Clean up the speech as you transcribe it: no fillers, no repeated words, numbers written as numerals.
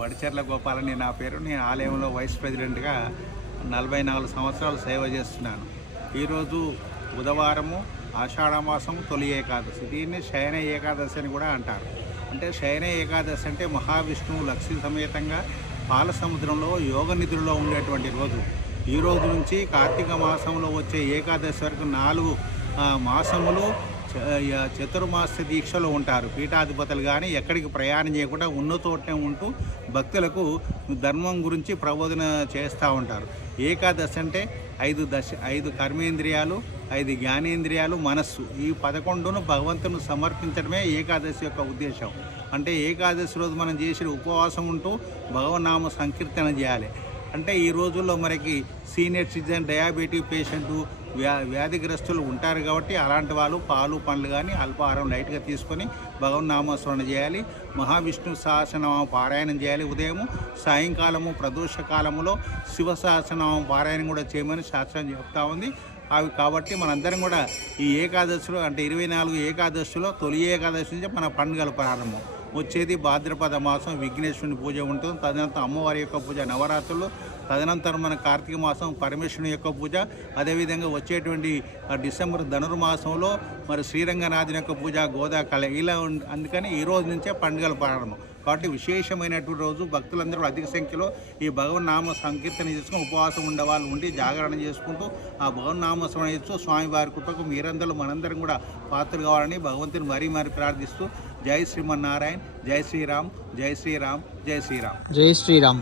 వడిచెర్ల గోపాలని నా పేరు. నేను ఆలయంలో వైస్ ప్రెసిడెంట్గా 44 సంవత్సరాలు సేవ చేస్తున్నాను. ఈరోజు బుధవారము, ఆషాఢమాసం తొలి ఏకాదశి. దీన్ని శయన ఏకాదశి అని కూడా అంటారు. అంటే శయన ఏకాదశి అంటే మహావిష్ణువు లక్ష్మీ సమేతంగా పాల సముద్రంలో యోగ నిధుల్లో ఉండేటువంటి రోజు. ఈ రోజు నుంచి కార్తీక మాసంలో వచ్చే ఏకాదశి వరకు 4 మాసములు చతుర్మాస దీక్షలో ఉంటారు. పీఠాధిపతులు కానీ ఎక్కడికి ప్రయాణం చేయకుండా ఉన్నతోటనే ఉంటూ భక్తులకు ధర్మం గురించి ప్రబోధన చేస్తూ ఉంటారు. ఏకాదశి అంటే 5 కర్మేంద్రియాలు, 5 జ్ఞానేంద్రియాలు, మనస్సు, ఈ 11ను భగవంతుని సమర్పించడమే ఏకాదశి యొక్క ఉద్దేశం. అంటే ఏకాదశి రోజు మనం చేసిన ఉపవాసం ఉంటూ భగవన్నామ సంకీర్తన చేయాలి. అంటే ఈ రోజుల్లో మనకి సీనియర్ సిటిజన్, డయాబెటిక్ పేషెంటు, వ్యాధిగ్రస్తులు ఉంటారు కాబట్టి అలాంటి వాళ్ళు పాలు పండ్లు కానీ అల్పాహారం లైట్గా తీసుకొని భగవన్నామస్మరణ చేయాలి. మహావిష్ణు సహస్రనామ పారాయణం చేయాలి. ఉదయము, సాయంకాలము, ప్రదోష కాలములో శివ సహస్రనామం పారాయణం కూడా చేయమని శాస్త్రం చెప్తా ఉంది. అవి కాబట్టి మనందరం కూడా ఈ ఏకాదశిలో అంటే 24 ఏకాదశిలో తొలి ఏకాదశి నుంచి మన పండుగలు ప్రారంభం. వచ్చేది భాద్రపద మాసం, విఘ్నేశ్వరుని పూజ ఉంటుంది. తదనంతరం అమ్మవారి యొక్క పూజ నవరాత్రులు, తదనంతరం మన కార్తీక మాసం పరమేశ్వరుని యొక్క పూజ, అదేవిధంగా వచ్చేటువంటి డిసెంబర్ ధనుర్మాసంలో మరి శ్రీరంగనాథుని యొక్క పూజ, గోదా కళ ఇలా అందుకని ఈ రోజు నుంచే పండుగలు ప్రారంభం. కాబట్టి విశేషమైనటువంటి రోజు భక్తులందరూ అధిక సంఖ్యలో ఈ భగవన్నామ సంకీర్తన చేసుకుని ఉపవాసం ఉండేవాళ్ళు ఉండి జాగరణ చేసుకుంటూ ఆ భగవన్నామస్మరణ చేస్తూ స్వామివారి కృపకు మీరందరూ మనందరం కూడా పాత్ర కావాలని భగవంతుని మరీ ప్రార్థిస్తూ జై శ్రీమన్నారాయణ, జై శ్రీరామ్, జై శ్రీరామ్, జై శ్రీరామ్, జై శ్రీరామ్.